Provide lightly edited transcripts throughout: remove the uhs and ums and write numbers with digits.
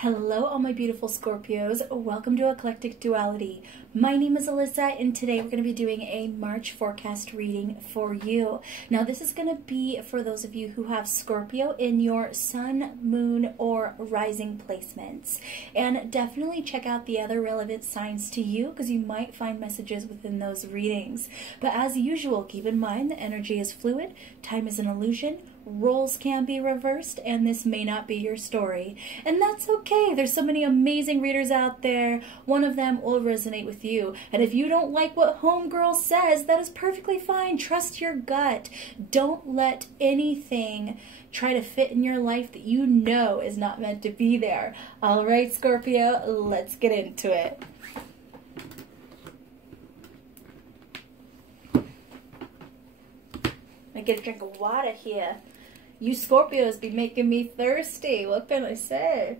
Hello all my beautiful Scorpios, welcome to Eclectic Duality. My name is Alyssa and today we're going to be doing a March forecast reading for you. Now this is going to be for those of you who have Scorpio in your sun, moon, or rising placements. And definitely check out the other relevant signs to you because you might find messages within those readings. But as usual, keep in mind the energy is fluid, time is an illusion, roles can be reversed, and this may not be your story. And that's okay. There's so many amazing readers out there. One of them will resonate with you. And if you don't like what homegirl says, that is perfectly fine. Trust your gut. Don't let anything try to fit in your life that you know is not meant to be there. All right, Scorpio, let's get into it. I get a drink of water here. You Scorpios be making me thirsty. What can I say?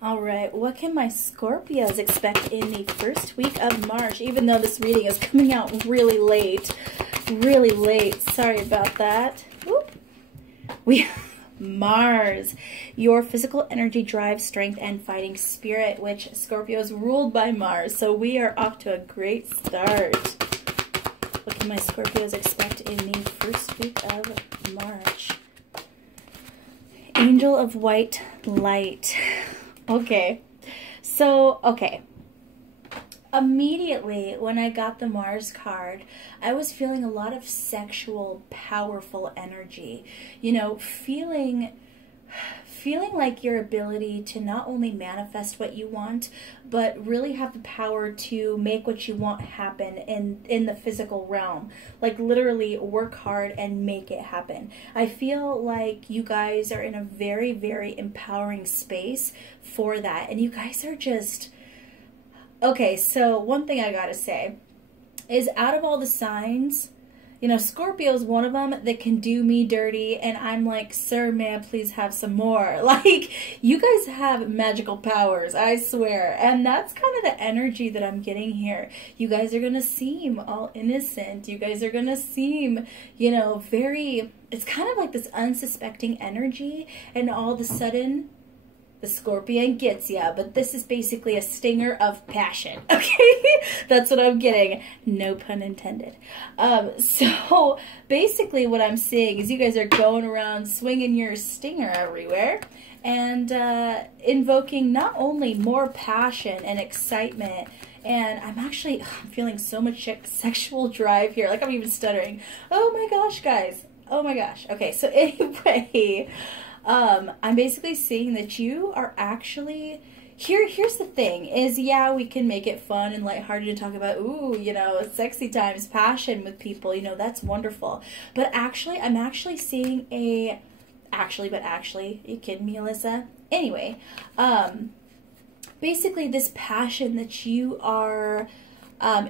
Alright, what can my Scorpios expect in the first week of March? Even though this reading is coming out really late. Really late. Sorry about that. Whoop. We have Mars, your physical energy, drive, strength, and fighting spirit, which Scorpio is ruled by Mars. So we are off to a great start. What can my Scorpios expect in the first week of March? Angel of White Light. Okay. So, okay. Immediately when I got the Mars card, I was feeling a lot of sexual, powerful energy. You know, feeling like your ability to not only manifest what you want, but really have the power to make what you want happen in the physical realm. Like literally work hard and make it happen. I feel like you guys are in a very, very empowering space for that. And you guys are just... Okay, so one thing I gotta say is out of all the signs, you know, Scorpio is one of them that can do me dirty, and I'm like, sir, may I please have some more? Like, you guys have magical powers, I swear. And that's kind of the energy that I'm getting here. You guys are gonna seem all innocent. You guys are gonna seem, you know, very, it's kind of like this unsuspecting energy, and all of a sudden, the Scorpion gets ya, but this is basically a stinger of passion, okay? That's what I'm getting. No pun intended. So basically what I'm seeing is you guys are going around swinging your stinger everywhere and invoking not only more passion and excitement, and I'm feeling so much sexual drive here. Like I'm even stuttering. Oh my gosh, guys. Oh my gosh. Okay, so anyway... I'm basically seeing that you are actually, here's the thing, is yeah, we can make it fun and lighthearted and talk about, ooh, you know, sexy times, passion with people, you know, that's wonderful. But actually, I'm actually seeing a, you kidding me, Alyssa? Anyway, basically this passion that you are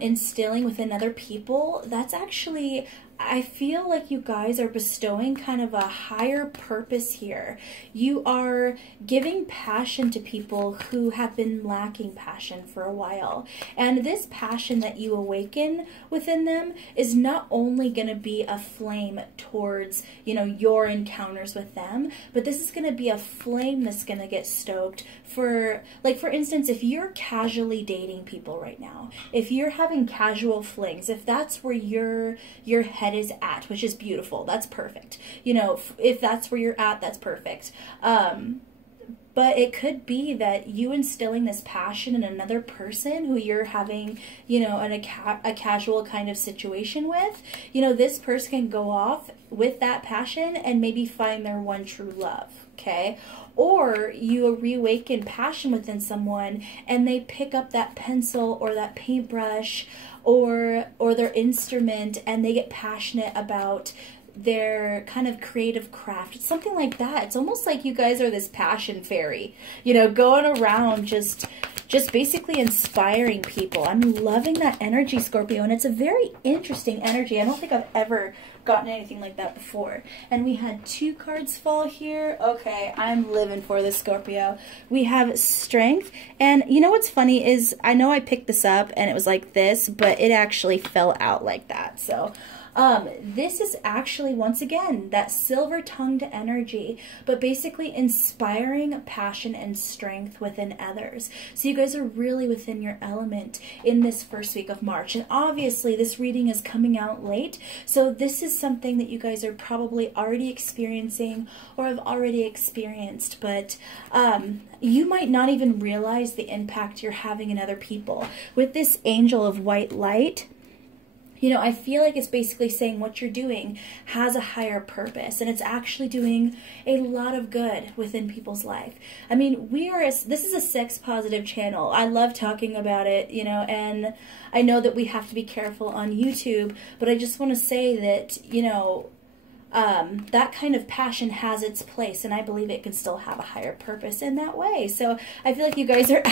instilling within other people, that's actually... I feel like you guys are bestowing kind of a higher purpose here. You are giving passion to people who have been lacking passion for a while. And this passion that you awaken within them is not only going to be a flame towards, you know, your encounters with them, but this is going to be a flame that's going to get stoked for, like, for instance, if you're casually dating people right now, if you're having casual flings, if that's where your head is at, which is beautiful, that's perfect. You know, if that's where you're at, that's perfect. But it could be that you instilling this passion in another person who you're having, you know, a casual kind of situation with, you know, this person can go off with that passion and maybe find their one true love, okay? Or you reawaken passion within someone and they pick up that pencil or that paintbrush or their instrument and they get passionate about their kind of creative craft. It's something like that. It's almost like you guys are this passion fairy, you know, going around just just basically inspiring people. I'm loving that energy, Scorpio, and it's a very interesting energy. I don't think I've ever gotten anything like that before. And we had 2 cards fall here. Okay, I'm living for this, Scorpio. We have strength, and you know what's funny is I know I picked this up and it was like this, but it actually fell out like that. So this is actually, once again, that silver-tongued energy, but basically inspiring passion and strength within others. So you guys are really within your element in this first week of March. And obviously, this reading is coming out late, so this is something that you guys are probably already experiencing or have already experienced, but you might not even realize the impact you're having in other people. With this angel of white light, you know, I feel like it's basically saying what you're doing has a higher purpose, and it's actually doing a lot of good within people's life. I mean, this is a sex positive channel. I love talking about it, you know, and I know that we have to be careful on YouTube, but I just want to say that, you know, that kind of passion has its place, and I believe it can still have a higher purpose in that way. So I feel like you guys are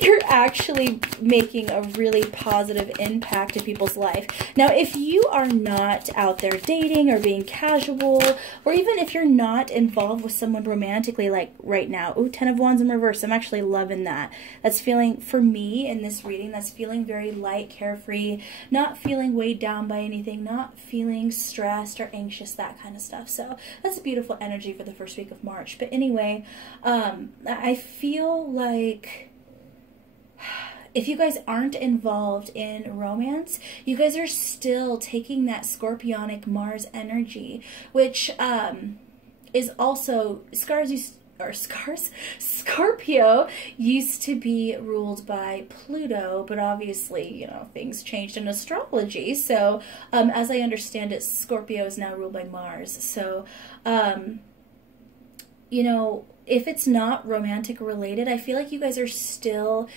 you're actually making a really positive impact in people's life. Now, if you are not out there dating or being casual, or even if you're not involved with someone romantically, like right now, ooh, 10 of Wands in reverse, I'm actually loving that. That's feeling, for me in this reading, that's feeling very light, carefree, not feeling weighed down by anything, not feeling stressed or anxious, that kind of stuff. So that's a beautiful energy for the first week of March. But anyway, I feel like if you guys aren't involved in romance, you guys are still taking that scorpionic Mars energy, which is also Scorpio used to be ruled by Pluto, but obviously, you know, things changed in astrology. So, as I understand it, Scorpio is now ruled by Mars. So, you know, if it's not romantic related, I feel like you guys are still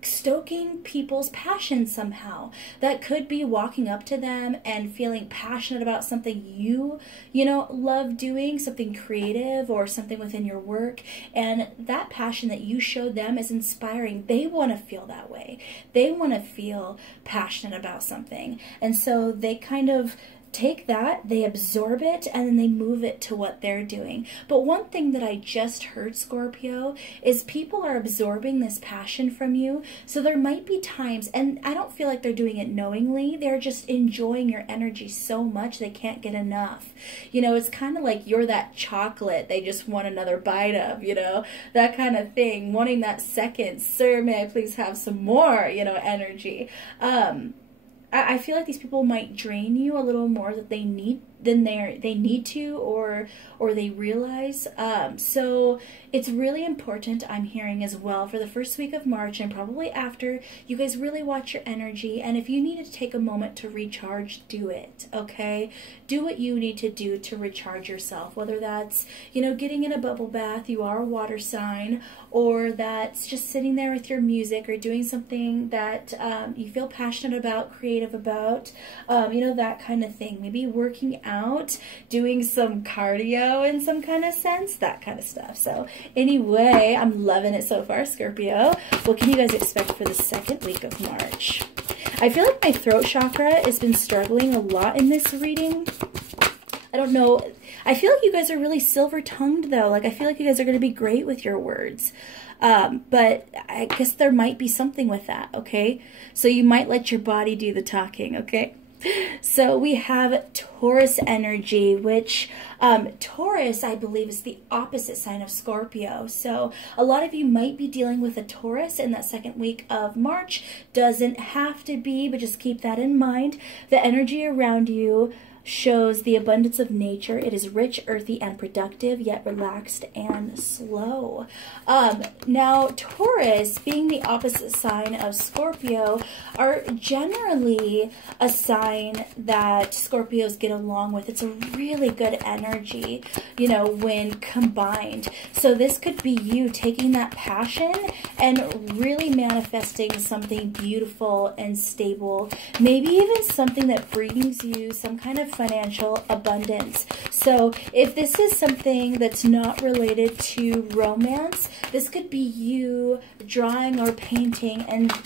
stoking people's passion somehow. That could be walking up to them and feeling passionate about something you know, love doing, something creative or something within your work, and that passion that you showed them is inspiring. They want to feel that way. They want to feel passionate about something, and so they kind of take that, they absorb it, and then they move it to what they're doing. But one thing that I just heard, Scorpio, is people are absorbing this passion from you. So there might be times, and I don't feel like they're doing it knowingly, they're just enjoying your energy so much they can't get enough. You know, it's kind of like you're that chocolate they just want another bite of, you know, that kind of thing, wanting that second, sir, may I please have some more, you know, energy. I feel like these people might drain you a little more than they need to or they realize. So it's really important, I'm hearing as well, for the first week of March and probably after, you guys really watch your energy, and if you need to take a moment to recharge, do it, okay? Do what you need to do to recharge yourself, whether that's, you know, getting in a bubble bath, you are a water sign, or that's just sitting there with your music or doing something that you feel passionate about, creative about, you know, that kind of thing. Maybe working out, doing some cardio in some kind of sense, that kind of stuff. So anyway, I'm loving it so far, Scorpio. What can you guys expect for the second week of March? I feel like my throat chakra has been struggling a lot in this reading. I don't know. I feel like you guys are really silver-tongued, though. Like, I feel like you guys are going to be great with your words. But I guess there might be something with that, okay? So you might let your body do the talking, okay? So we have Taurus energy, which Taurus, I believe, is the opposite sign of Scorpio. So a lot of you might be dealing with a Taurus in that second week of March. Doesn't have to be, but just keep that in mind. The energy around you shows the abundance of nature. It is rich, earthy, and productive, yet relaxed and slow. Now, Taurus, being the opposite sign of Scorpio, are generally a sign that Scorpios get along with. It's a really good energy, you know, when combined. So this could be you taking that passion and really manifesting something beautiful and stable. Maybe even something that brings you some kind of financial abundance. So if this is something that's not related to romance, this could be you drawing or painting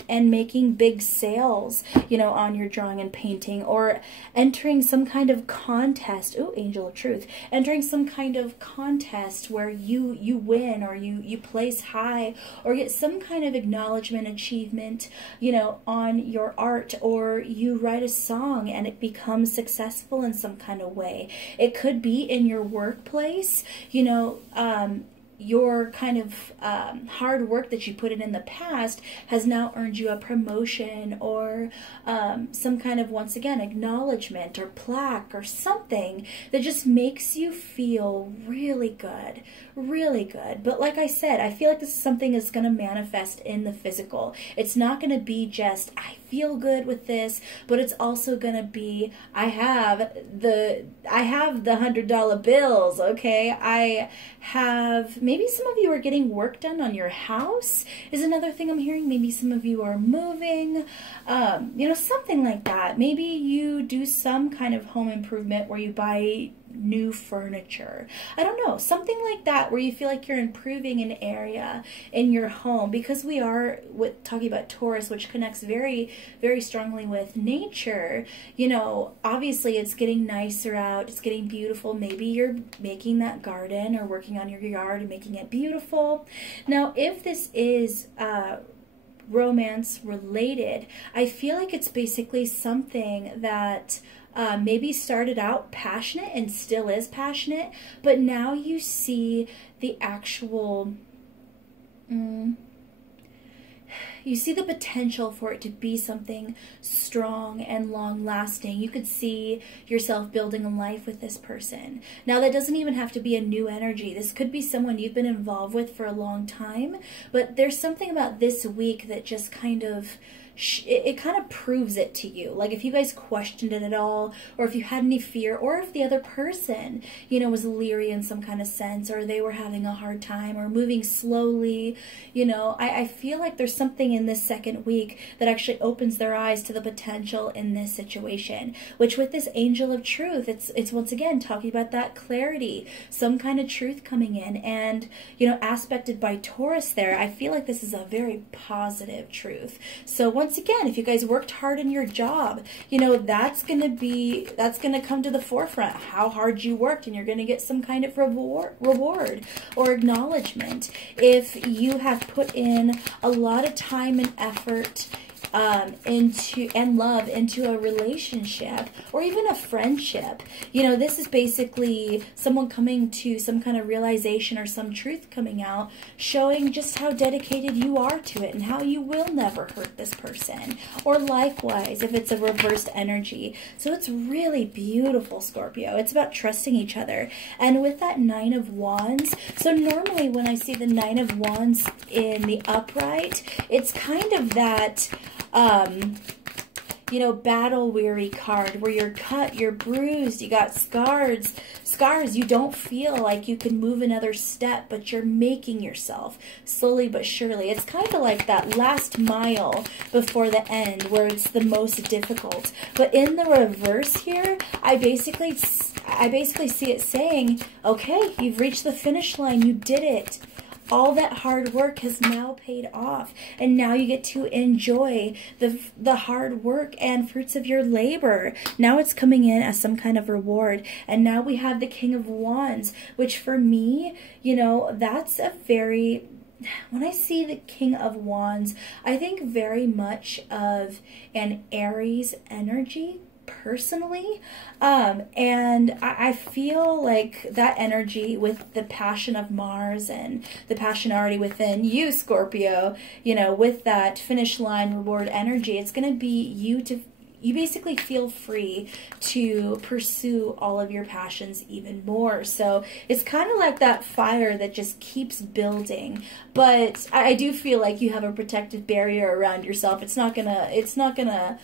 and making big sales, you know, on your drawing and painting, or entering some kind of contest. Oh, Angel of Truth. Entering some kind of contest where you win, or you place high, or get some kind of acknowledgement, achievement, you know, on your art, or you write a song and it becomes successful in some kind of way. It could be in your workplace, you know, your kind of hard work that you put in the past has now earned you a promotion, or some kind of, once again, acknowledgement or plaque or something that just makes you feel really good, really good. But like I said, I feel like this is something that's going to manifest in the physical. It's not going to be just, I feel good with this, but it's also going to be, I have the $100 bills, okay? I have, maybe some of you are getting work done on your house is another thing I'm hearing. Maybe some of you are moving, you know, something like that. Maybe you do some kind of home improvement where you buy new furniture. I don't know, something like that, where you feel like you're improving an area in your home, because we are talking about Taurus, which connects very, very strongly with nature. You know, obviously it's getting nicer out, it's getting beautiful. Maybe you're making that garden or working on your yard and making it beautiful. Now, if this is romance related, I feel like it's basically something that maybe started out passionate and still is passionate, but now you see the actual, you see the potential for it to be something strong and long-lasting. You could see yourself building a life with this person. Now, that doesn't even have to be a new energy. This could be someone you've been involved with for a long time, but there's something about this week that just kind of, it kind of proves it to you. Like, if you guys questioned it at all, or if you had any fear, or if the other person, you know, was leery in some kind of sense, or they were having a hard time or moving slowly, you know, I feel like there's something in this second week that actually opens their eyes to the potential in this situation, which with this Angel of Truth, it's once again talking about that clarity, some kind of truth coming in, and, you know, aspected by Taurus there. I feel like this is a very positive truth. So once again, if you guys worked hard in your job, you know, that's going to come to the forefront, how hard you worked, and you're going to get some kind of reward or acknowledgement. If you have put in a lot of time and effort and love into a relationship, or even a friendship, you know, this is basically someone coming to some kind of realization or some truth coming out, showing just how dedicated you are to it and how you will never hurt this person. Or likewise, if it's a reversed energy. So it's really beautiful, Scorpio. It's about trusting each other. And with that Nine of Wands, so normally when I see the Nine of Wands in the upright, it's kind of that you know, battle-weary card, where you're cut, you're bruised, you got scars, you don't feel like you can move another step, but you're making yourself slowly but surely. It's kind of like that last mile before the end, where it's the most difficult. But in the reverse here, I basically see it saying, okay, you've reached the finish line, you did it. All that hard work has now paid off, and now you get to enjoy the hard work and fruits of your labor. Now it's coming in as some kind of reward. And now we have the King of Wands, which for me, you know, that's a very, when I see the King of Wands, I think very much of an Aries energy, personally, and I feel like that energy with the passion of Mars and the passion already within you, Scorpio, you know, with that finish line reward energy, it's going to be you basically feel free to pursue all of your passions even more. So it's kind of like that fire that just keeps building. But I do feel like you have a protective barrier around yourself. It's not gonna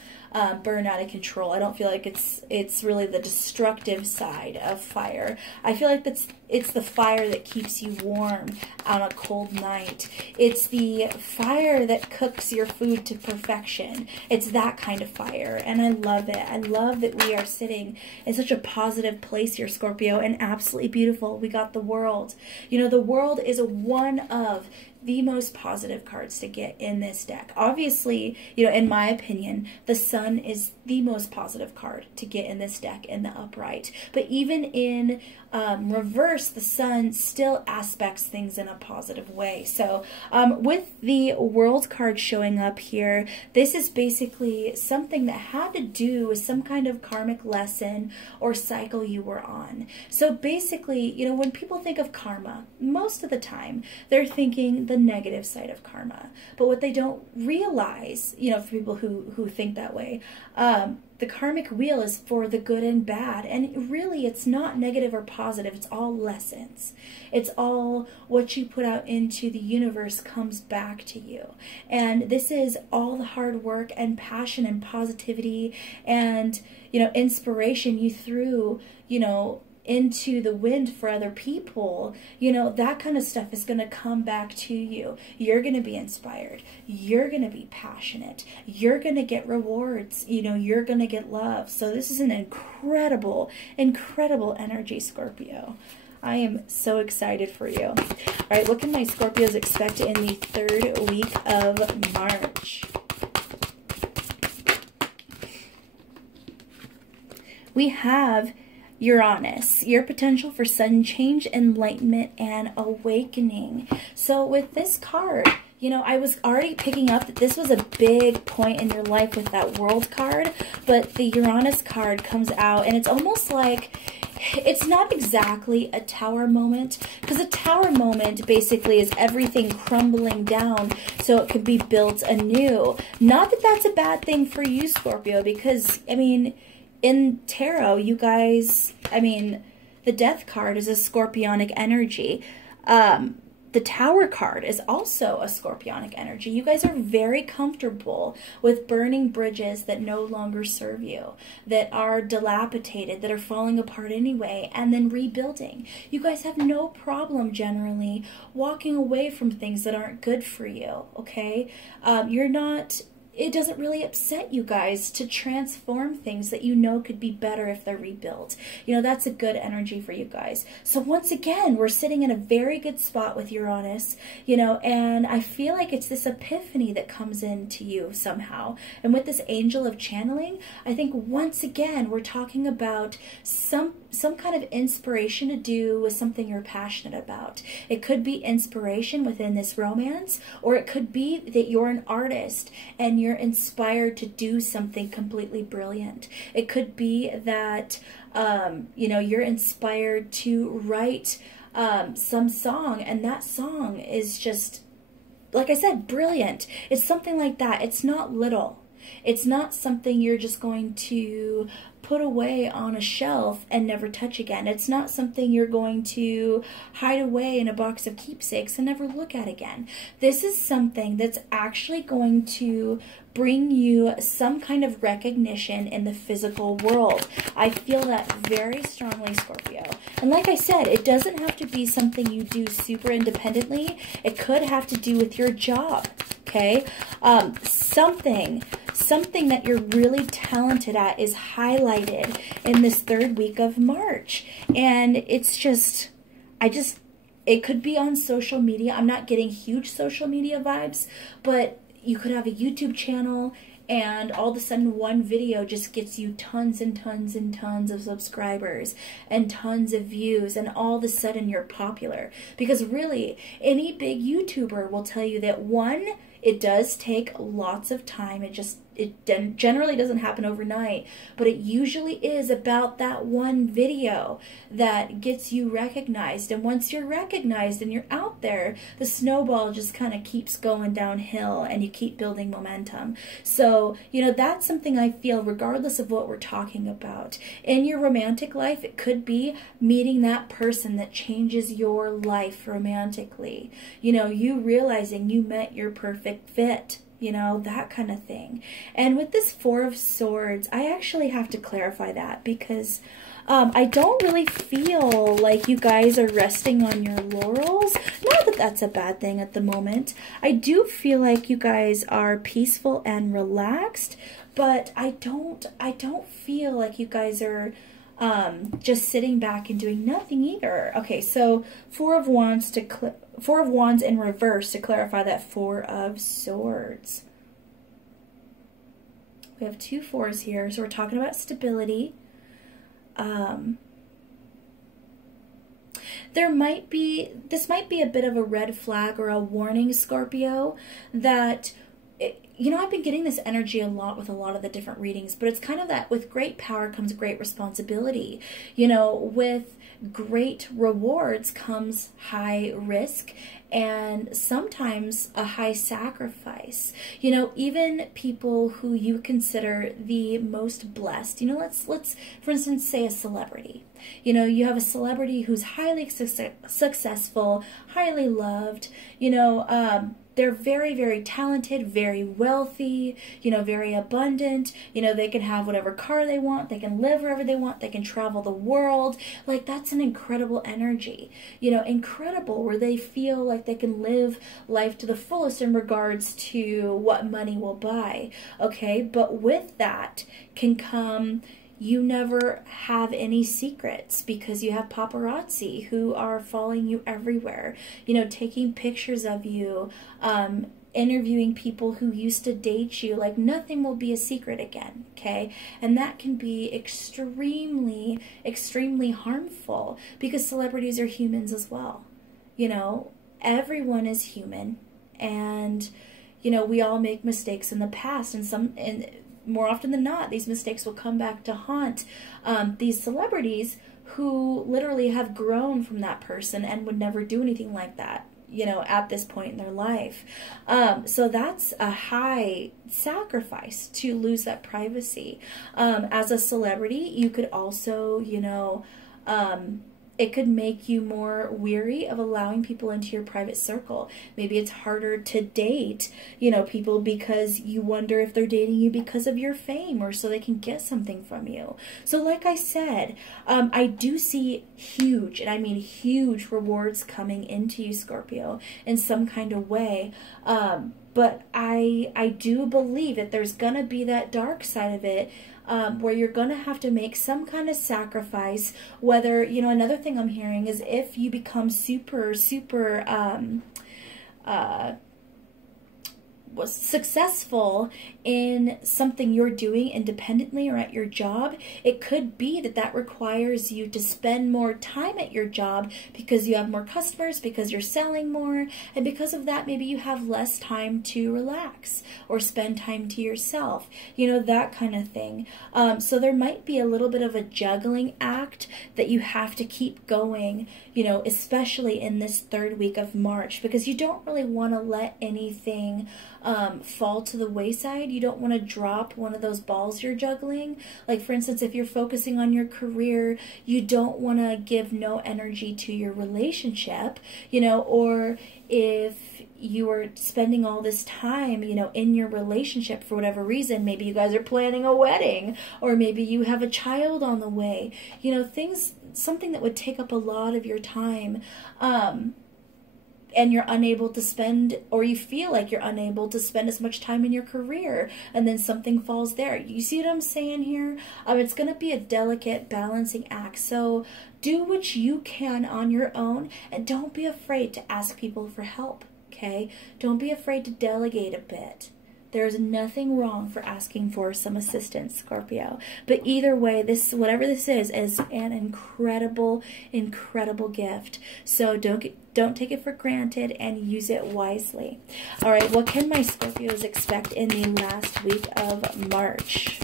burn out of control. I don't feel like it's really the destructive side of fire. I feel like it's the fire that keeps you warm on a cold night. It's the fire that cooks your food to perfection. It's that kind of fire, and I love it. I love that we are sitting in such a positive place here, Scorpio, and absolutely beautiful. We got the World. You know, the World is one of the most positive cards to get in this deck. Obviously, you know, in my opinion, the Sun is the most positive card to get in this deck in the upright. But even in reverse, the Sun still aspects things in a positive way. So with the World card showing up here, this is basically something that had to do with some kind of karmic lesson or cycle you were on. So basically, you know, when people think of karma, most of the time they're thinking the negative side of karma. But what they don't realize, you know, for people who think that way, the karmic wheel is for the good and bad. And really, it's not negative or positive. It's all lessons. It's all what you put out into the universe comes back to you. And this is all the hard work and passion and positivity and, you know, inspiration you threw, you know, into the wind for other people. You know, that kind of stuff is going to come back to you. You're going to be inspired. You're going to be passionate. You're going to get rewards. You know, you're going to get love. So this is an incredible, incredible energy, Scorpio. I am so excited for you. All right, what can my Scorpios expect in the 3rd week of March? We have Uranus, your potential for sudden change, enlightenment, and awakening. So with this card, you know, I was already picking up that this was a big point in your life with that World card, but the Uranus card comes out, and it's almost like it's not exactly a tower moment, because a tower moment basically is everything crumbling down so it can be built anew. Not that that's a bad thing for you, Scorpio, because, I mean, in tarot, you guys, I mean, the Death card is a scorpionic energy. The Tower card is also a scorpionic energy. You guys are very comfortable with burning bridges that no longer serve you, that are dilapidated, that are falling apart anyway, and then rebuilding. You guys have no problem generally walking away from things that aren't good for you, okay? You're not... It doesn't really upset you guys to transform things that you know could be better if they're rebuilt. You know, that's a good energy for you guys. So once again, we're sitting in a very good spot with Uranus, you know, and I feel like it's this epiphany that comes into you somehow. And with this angel of channeling, I think once again, we're talking about some kind of inspiration to do with something you're passionate about. It could be inspiration within this romance, or it could be that you're an artist and you're inspired to do something completely brilliant. It could be that, you know, you're inspired to write some song, and that song is just, like I said, brilliant. It's something like that. It's not little. It's not something you're just going to put away on a shelf and never touch again. It's not something you're going to hide away in a box of keepsakes and never look at again. This is something that's actually going to bring you some kind of recognition in the physical world. I feel that very strongly, Scorpio. And like I said, it doesn't have to be something you do super independently. It could have to do with your job, okay? Something that you're really talented at is highlighted in this 3rd week of March. And it's just, it could be on social media. I'm not getting huge social media vibes, but you could have a YouTube channel and all of a sudden one video just gets you tons and tons and tons of subscribers and tons of views, and all of a sudden you're popular. Because really, any big YouTuber will tell you that, one, it does take lots of time. It generally doesn't happen overnight, but it usually is about that one video that gets you recognized. And once you're recognized and you're out there, the snowball just kind of keeps going downhill and you keep building momentum. So, you know, that's something I feel, regardless of what we're talking about. In your romantic life, it could be meeting that person that changes your life romantically. You know, you realizing you met your perfect fit. you know, that kind of thing. And with this Four of Swords, I actually have to clarify that because I don't really feel like you guys are resting on your laurels. Not that that's a bad thing at the moment. I do feel like you guys are peaceful and relaxed, but I don't feel like you guys are just sitting back and doing nothing either. Okay, so Four of Wands in reverse to clarify that Four of Swords. We have 2 fours here, so we're talking about stability. This might be a bit of a red flag or a warning, Scorpio, that, you know, I've been getting this energy a lot with a lot of the different readings, but it's kind of that with great power comes great responsibility. You know, with great rewards comes high risk and sometimes a high sacrifice. You know, even people who you consider the most blessed, you know, let's for instance say a celebrity. You know, you have a celebrity who's highly successful, highly loved, you know, they're very, very talented, very wealthy, you know, very abundant. You know, they can have whatever car they want. They can live wherever they want. They can travel the world. Like, that's an incredible energy. You know, incredible, where they feel like they can live life to the fullest in regards to what money will buy. Okay, but with that can come, you never have any secrets because you have paparazzi who are following you everywhere, you know, taking pictures of you, interviewing people who used to date you. Like, nothing will be a secret again, okay? And that can be extremely, extremely harmful because celebrities are humans as well. You know, everyone is human, and, you know, we all make mistakes in the past, and more often than not, these mistakes will come back to haunt these celebrities who literally have grown from that person and would never do anything like that, you know, at this point in their life. So that's a high sacrifice to lose that privacy. As a celebrity, you could also, you know, it could make you more weary of allowing people into your private circle. Maybe it's harder to date, you know, people because you wonder if they're dating you because of your fame or so they can get something from you. So like I said, I do see huge, and I mean huge, rewards coming into you, Scorpio, in some kind of way. But I do believe that there's going to be that dark side of it, where you're going to have to make some kind of sacrifice. Whether, you know, another thing I'm hearing is if you become super was successful in something you're doing independently or at your job, it could be that that requires you to spend more time at your job because you have more customers, because you're selling more, and because of that maybe you have less time to relax or spend time to yourself, you know, that kind of thing. So there might be a little bit of a juggling act that you have to keep going, you know, especially in this 3rd week of March, because you don't really want to let anything fall to the wayside. You don't want to drop one of those balls you're juggling. Like, for instance, if you're focusing on your career, you don't want to give no energy to your relationship, you know, or if you are spending all this time, you know, in your relationship for whatever reason, maybe you guys are planning a wedding, or maybe you have a child on the way, you know, something that would take up a lot of your time, and you're unable to spend, or you feel like you're unable to spend as much time in your career, and then something falls there. You see what I'm saying here? It's going to be a delicate balancing act. So do what you can on your own, and don't be afraid to ask people for help, okay? Don't be afraid to delegate a bit. There's nothing wrong for asking for some assistance, Scorpio. But either way, this, whatever this is an incredible, incredible gift. So don't take it for granted and use it wisely. All right, what can my Scorpios expect in the last week of March?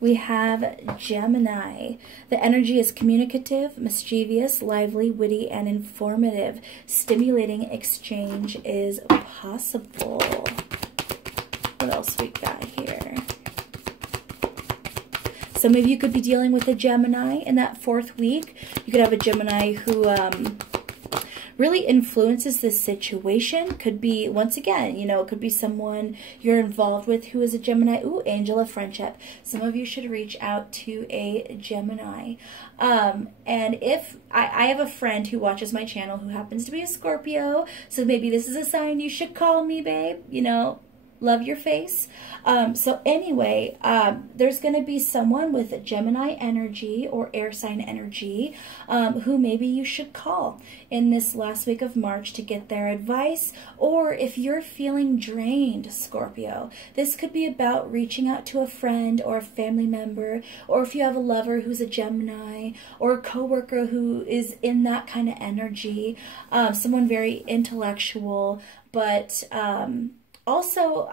We have Gemini. The energy is communicative, mischievous, lively, witty, and informative. Stimulating exchange is possible. What else we got here? Some of you could be dealing with a Gemini in that 4th week. You could have a Gemini who really influences this situation. Could be, once again, you know, it could be someone you're involved with who is a Gemini. Ooh, angel of friendship. Some of you should reach out to a Gemini. And if I have a friend who watches my channel who happens to be a Scorpio, so maybe this is a sign you should call me, babe, you know, love your face. So anyway, there's going to be someone with a Gemini energy or air sign energy who maybe you should call in this last week of March to get their advice. Or if you're feeling drained, Scorpio, this could be about reaching out to a friend or a family member, or if you have a lover who's a Gemini, or a coworker who is in that kind of energy, someone very intellectual, but also,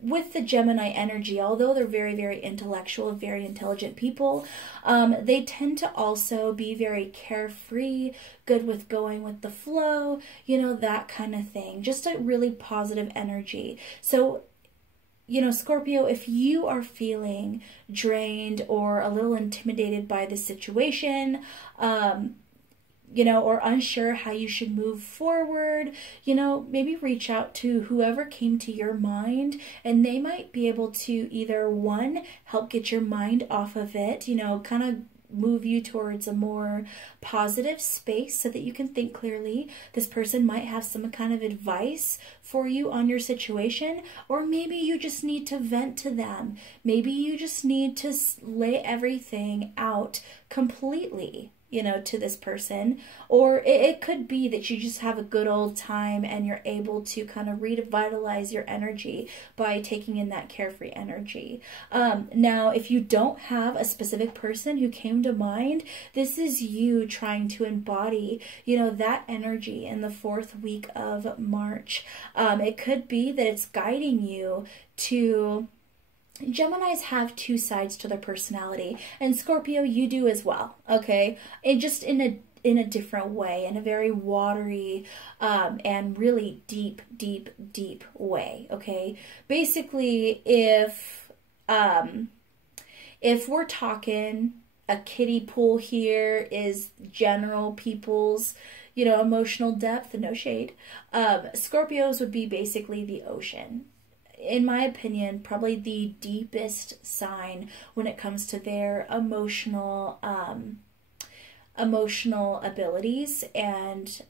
with the Gemini energy, although they're very, very intellectual, very intelligent people, they tend to also be very carefree, good with going with the flow, you know, that kind of thing. Just a really positive energy. So, you know, Scorpio, if you are feeling drained or a little intimidated by the situation, you know, or unsure how you should move forward, you know, maybe reach out to whoever came to your mind, and they might be able to either, one, help get your mind off of it, you know, kind of move you towards a more positive space so that you can think clearly. This person might have some kind of advice for you on your situation, or maybe you just need to vent to them. Maybe you just need to lay everything out completely, you know, to this person. Or it could be that you just have a good old time and you're able to kind of revitalize your energy by taking in that carefree energy. Now, if you don't have a specific person who came to mind, this is you trying to embody, you know, that energy in the 4th week of March. It could be that it's guiding you to... Geminis have 2 sides to their personality, and Scorpio, you do as well, okay? And just in a different way, in a very watery and really deep, deep, deep way, okay? Basically, if we're talking a kiddie pool here is general people's, you know, emotional depth, no shade, Scorpios would be basically the ocean. In my opinion, probably the deepest sign when it comes to their emotional abilities and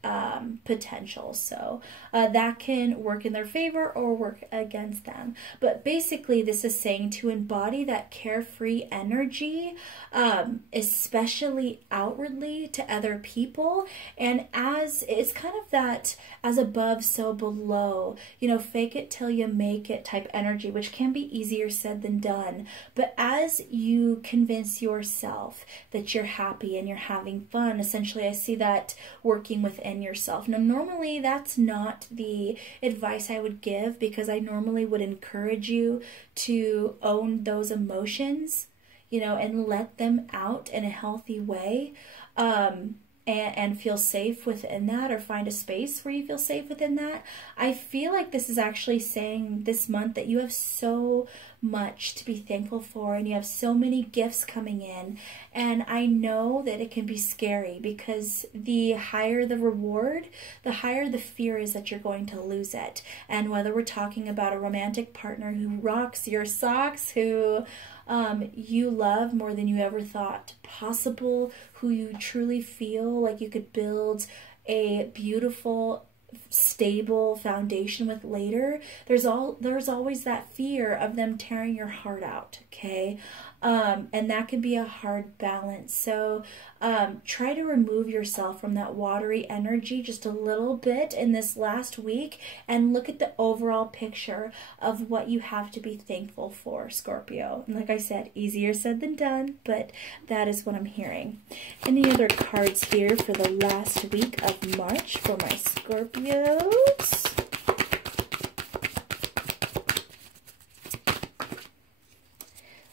potential. So that can work in their favor or work against them. But basically, this is saying to embody that carefree energy, especially outwardly to other people. And as it's kind of that as above, so below, you know, fake it till you make it type energy, which can be easier said than done. But as you convince yourself that you're happy and you're having fun, essentially, I see that working within yourself. Now, normally that's not the advice I would give, because I normally would encourage you to own those emotions, you know, and let them out in a healthy way. And feel safe within that, or find a space where you feel safe within that. I feel like this is actually saying this month that you have so much to be thankful for, and you have so many gifts coming in. And I know that it can be scary, because the higher the reward, the higher the fear is that you're going to lose it. And whether we're talking about a romantic partner who rocks your socks, who you love more than you ever thought possible, who you truly feel like you could build a beautiful, stable foundation with later, there's always that fear of them tearing your heart out, okay? And that can be a hard balance. So try to remove yourself from that watery energy just a little bit in this last week, and look at the overall picture of what you have to be thankful for, Scorpio. And like I said, easier said than done, but that is what I'm hearing. Any other cards here for the last week of March for my Scorpios?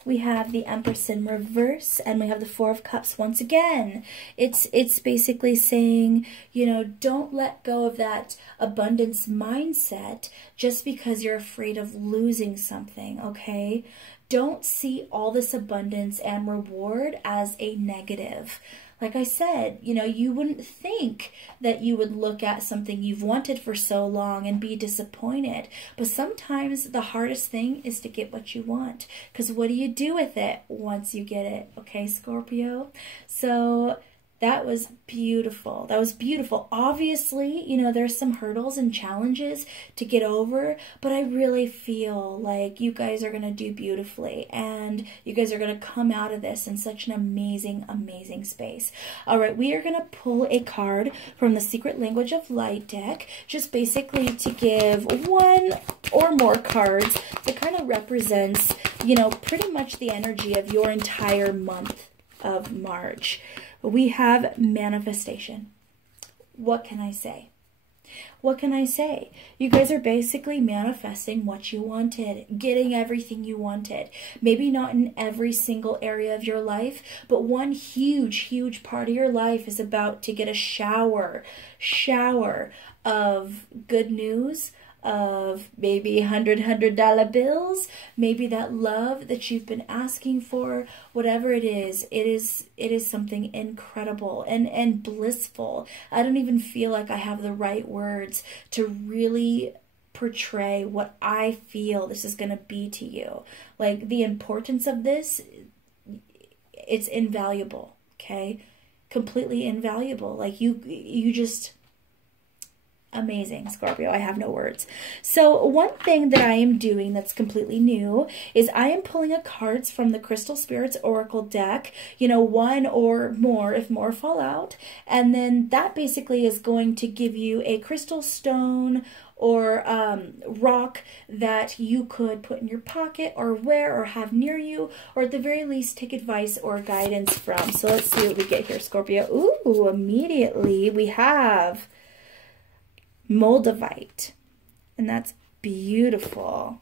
we have the Empress in reverse, and we have the Four of Cups once again. It's basically saying, you know, don't let go of that abundance mindset just because you're afraid of losing something, okay? Don't see all this abundance and reward as a negative. Like I said, you know, you wouldn't think that you would look at something you've wanted for so long and be disappointed. But sometimes the hardest thing is to get what you want. Because what do you do with it once you get it? Okay, Scorpio? So that was beautiful. That was beautiful. Obviously, you know, there's some hurdles and challenges to get over, but I really feel like you guys are going to do beautifully, and you guys are going to come out of this in such an amazing, amazing space. All right, we are going to pull a card from the Secret Language of Light deck, just basically to give one or more cards that kind of represents, you know, pretty much the energy of your entire month of March. We have manifestation. What can I say? What can I say? You guys are basically manifesting what you wanted, getting everything you wanted. Maybe not in every single area of your life, but one huge, huge part of your life is about to get a shower of good news, of maybe $100 bills, maybe that love that you've been asking for, whatever it is something incredible and blissful. I don't even feel like I have the right words to really portray what I feel this is going to be to you. Like, the importance of this, it's invaluable, okay? Completely invaluable. Like, you just... amazing, Scorpio. I have no words. So one thing that I am doing that's completely new is I am pulling cards from the Crystal Spirits Oracle deck, you know, one or more if more fall out. And then that basically is going to give you a crystal stone or rock that you could put in your pocket or wear or have near you, or at the very least take advice or guidance from. So let's see what we get here, Scorpio. Ooh, immediately we have Moldavite, and that's beautiful.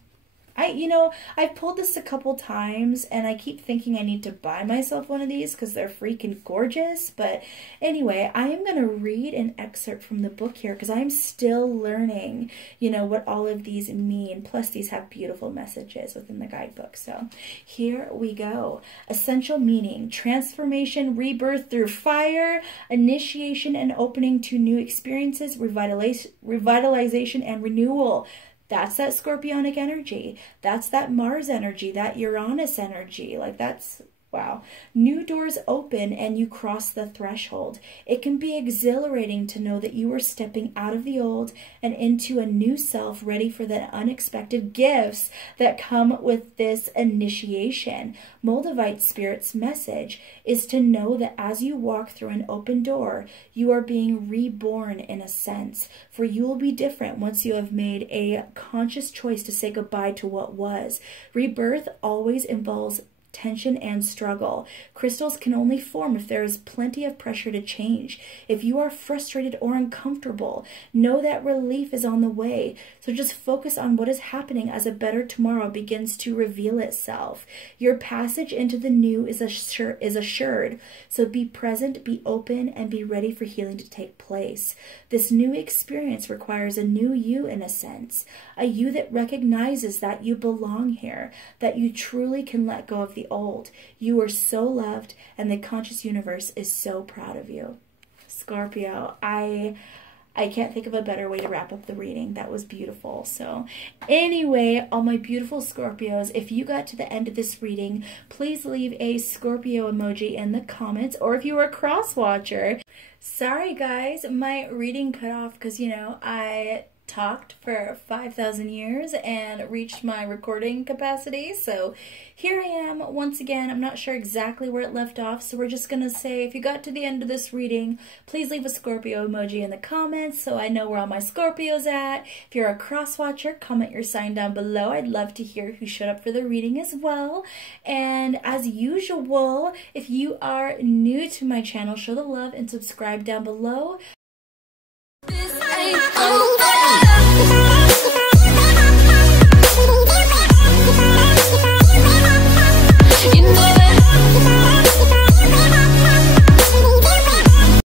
I've pulled this a couple times, and I keep thinking I need to buy myself one of these because they're freaking gorgeous. But anyway, I am going to read an excerpt from the book here because I'm still learning, you know, what all of these mean. Plus, these have beautiful messages within the guidebook. So here we go. Essential meaning: transformation, rebirth through fire, initiation and opening to new experiences, revitalization and renewal. That's that Scorpionic energy. That's that Mars energy, that Uranus energy. Like, that's, wow. New doors open and you cross the threshold. It can be exhilarating to know that you are stepping out of the old and into a new self, ready for the unexpected gifts that come with this initiation. Moldavite Spirit's message is to know that as you walk through an open door, you are being reborn in a sense, for you will be different once you have made a conscious choice to say goodbye to what was. Rebirth always involves tension and struggle. Crystals can only form if there is plenty of pressure to change. If you are frustrated or uncomfortable, know that relief is on the way. So just focus on what is happening as a better tomorrow begins to reveal itself. Your passage into the new is assured. So be present, be open, and be ready for healing to take place. This new experience requires a new you in a sense, a you that recognizes that you belong here, that you truly can let go of the old. You are so loved, and the conscious universe is so proud of you. Scorpio, I can't think of a better way to wrap up the reading. That was beautiful. So anyway, all my beautiful Scorpios, if you got to the end of this reading, please leave a Scorpio emoji in the comments, or if you were a cross watcher. Sorry guys, my reading cut off because, you know, I talked for 5,000 years and reached my recording capacity. So here I am once again. I'm not sure exactly where it left off, so we're just gonna say, if you got to the end of this reading, please leave a Scorpio emoji in the comments so I know where all my Scorpios at. If you're a cross watcher, comment your sign down below. I'd love to hear who showed up for the reading as well. And as usual, if you are new to my channel, show the love and subscribe down below. This ain't over.